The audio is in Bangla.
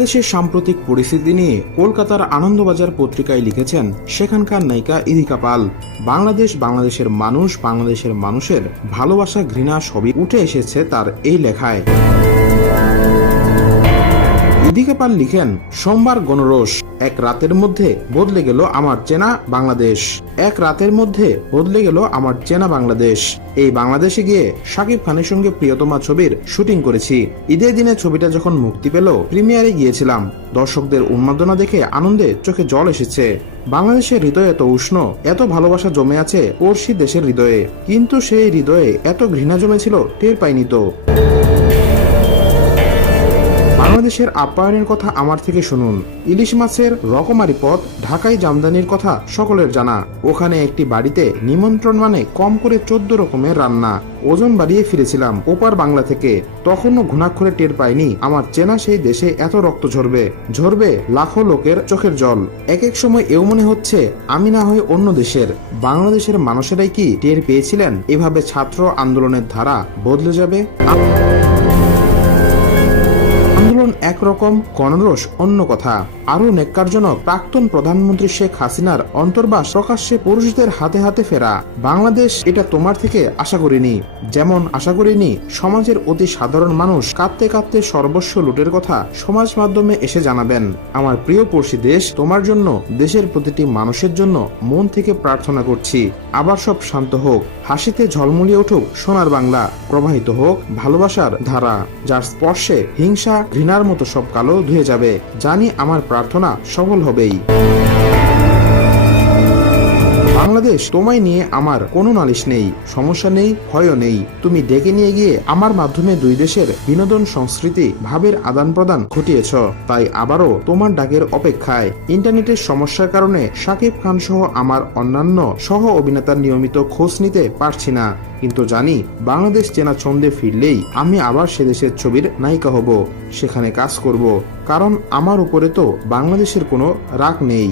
বাংলাদেশের সাম্প্রতিক পরিস্থিতি নিয়ে কলকাতার আনন্দবাজার পত্রিকায় লিখেছেন সেখানকার নায়িকা ইদিকা পাল। বাংলাদেশের মানুষ, বাংলাদেশের মানুষের ভালোবাসা, ঘৃণা সবই উঠে এসেছে তার এই লেখায়। ইদিকা পাল লিখেন, সোমবার গণরোষ, এক রাতের মধ্যে বদলে গেল আমার চেনা বাংলাদেশ। এক রাতের মধ্যে বদলে গেল আমার চেনা বাংলাদেশ। এই বাংলাদেশে গিয়ে শাকিব খানের সঙ্গে প্রিয়তমা ছবির শুটিং করেছি। ঈদের দিনে ছবিটা যখন মুক্তি পেল, প্রিমিয়ারে গিয়েছিলাম। দর্শকদের উন্মাদনা দেখে আনন্দে চোখে জল এসেছে। বাংলাদেশের হৃদয়ে এত উষ্ণ, এত ভালোবাসা জমে আছে পড়শি দেশের হৃদয়ে, কিন্তু সেই হৃদয়ে এত ঘৃণা জমেছিল টের পাইনি তো। বাংলাদেশের আপ্যায়নের কথা আমার থেকে শুনুন। ইলিশ মাছের রকমারি পদ, ঢাকাই জামদানির কথা সকলের জানা। ওখানে একটি বাড়িতে নিমন্ত্রণ মানে কম করে 14 রকমের রান্না। ওজন বাড়িয়ে ফিরেছিলাম ওপার বাংলা থেকে। তখনও ঘুণাক্ষরে টের পাইনি আমার চেনা সেই দেশে এত রক্ত ঝরবে লাখো লোকের চোখের জল। এক এক সময় এও মনে হচ্ছে আমি না হয়ে অন্য দেশের। বাংলাদেশের মানুষেরাই কি টের পেয়েছিলেন এভাবে ছাত্র আন্দোলনের ধারা বদলে যাবে? আন্দোলন একরকম, গণরোষ অন্য কথা। আরো নেক্কারজনক, প্রাক্তন প্রধানমন্ত্রী শেখ হাসিনার অন্তর্বাস প্রকাশ্যে পুরুষদের হাতে হাতে ফেরা। বাংলাদেশ এটা তোমার থেকে আশা করিনি, যেমন আশা করিনি সমাজের অতি সাধারণ মানুষ কাঁদতে কাঁদতে সর্বস্ব লুটের কথা সমাজ মাধ্যমে এসে জানাবেন। আমার প্রিয় পড়শি দেশ, তোমার জন্য, দেশের প্রতিটি মানুষের জন্য মন থেকে প্রার্থনা করছি আবার সব শান্ত হোক, হাসিতে ঝলমলিয়ে উঠুক সোনার বাংলা, প্রবাহিত হোক ভালোবাসার ধারা, যার স্পর্শে হিংসা ঘৃণার মতো সব কালো ধুয়ে যাবে। জানি আমার প্রার্থনা সফল হবেই। বাংলাদেশ, তোমায় নিয়ে আমার কোনো নালিশ নেই, সমস্যা নেই, ভয়ও নেই। তুমি ডেকে নিয়ে গিয়ে আমার মাধ্যমে দুই দেশের বিনোদন, সংস্কৃতি, ভাবের আদান প্রদান ঘটিয়েছ। তাই আবারও তোমার ডাকের অপেক্ষায়। ইন্টারনেটের সমস্যার কারণে শাকিব খান সহ আমার অন্যান্য সহ অভিনেতার নিয়মিত খোঁজ নিতে পারছি না, কিন্তু জানি বাংলাদেশ চেনা ছন্দে ফিরলেই আমি আবার সে দেশের ছবির নায়িকা হব, সেখানে কাজ করব, কারণ আমার উপরে তো বাংলাদেশের কোনো রাগ নেই।